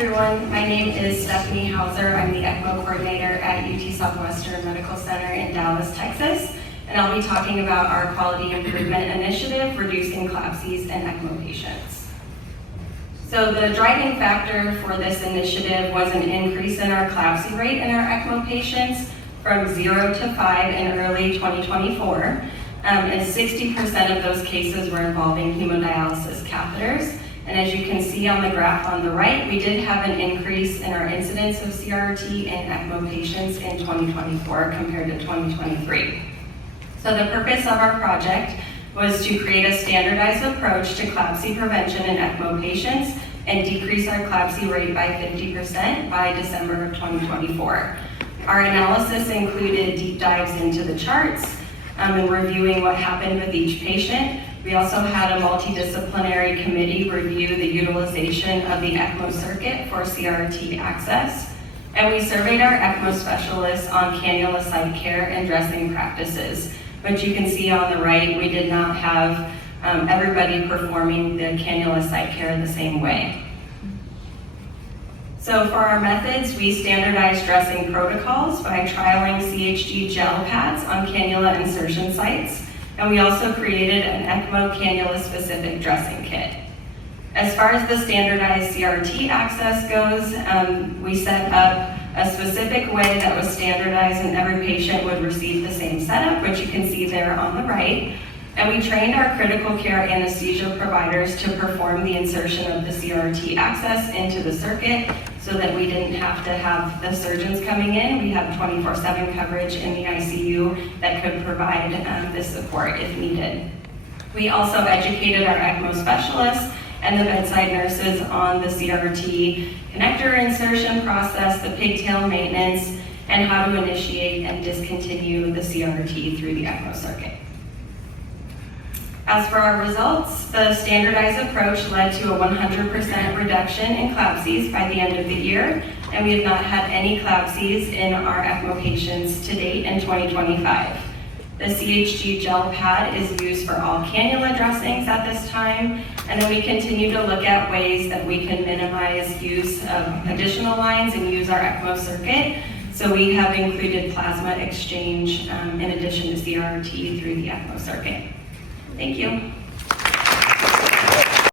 everyone, my name is Stephanie Hauser. I'm the ECMO coordinator at UT Southwestern Medical Center in Dallas, Texas, and I'll be talking about our quality improvement initiative, reducing CLABSIs in ECMO patients. So the driving factor for this initiative was an increase in our CLABSI rate in our ECMO patients from 0 to 5 in early 2024, and 60% of those cases were involving hemodialysis catheters. And as you can see on the graph on the right, we did have an increase in our incidence of CRRT in ECMO patients in 2024 compared to 2023. So the purpose of our project was to create a standardized approach to CLABSI prevention in ECMO patients and decrease our CLABSI rate by 50% by December of 2024. Our analysis included deep dives into the charts and reviewing what happened with each patient. We also had a multidisciplinary committee review the utilization of the ECMO circuit for CRRT access. And we surveyed our ECMO specialists on cannula site care and dressing practices. But you can see on the right, we did not have everybody performing the cannula site care the same way. So for our methods, we standardized dressing protocols by trialing CHG gel pads on cannula insertion sites. And we also created an ECMO cannula-specific dressing kit. As far as the standardized CRRT access goes, we set up a specific way that was standardized and every patient would receive the same setup, which you can see there on the right. And we trained our critical care anesthesia providers to perform the insertion of the CRRT access into the circuit so that we didn't have to have the surgeons coming in. We have 24/7 coverage in the ICU that could provide this support if needed. We also educated our ECMO specialists and the bedside nurses on the CRRT connector insertion process, the pigtail maintenance, and how to initiate and discontinue the CRRT through the ECMO circuit. As for our results, the standardized approach led to a 100% reduction in CLABSIs by the end of the year, and we have not had any CLABSIs in our ECMO patients to date in 2025. The CHG gel pad is used for all cannula dressings at this time, and then we continue to look at ways that we can minimize use of additional lines and use our ECMO circuit. So we have included plasma exchange in addition to CRRT through the ECMO circuit. Thank you.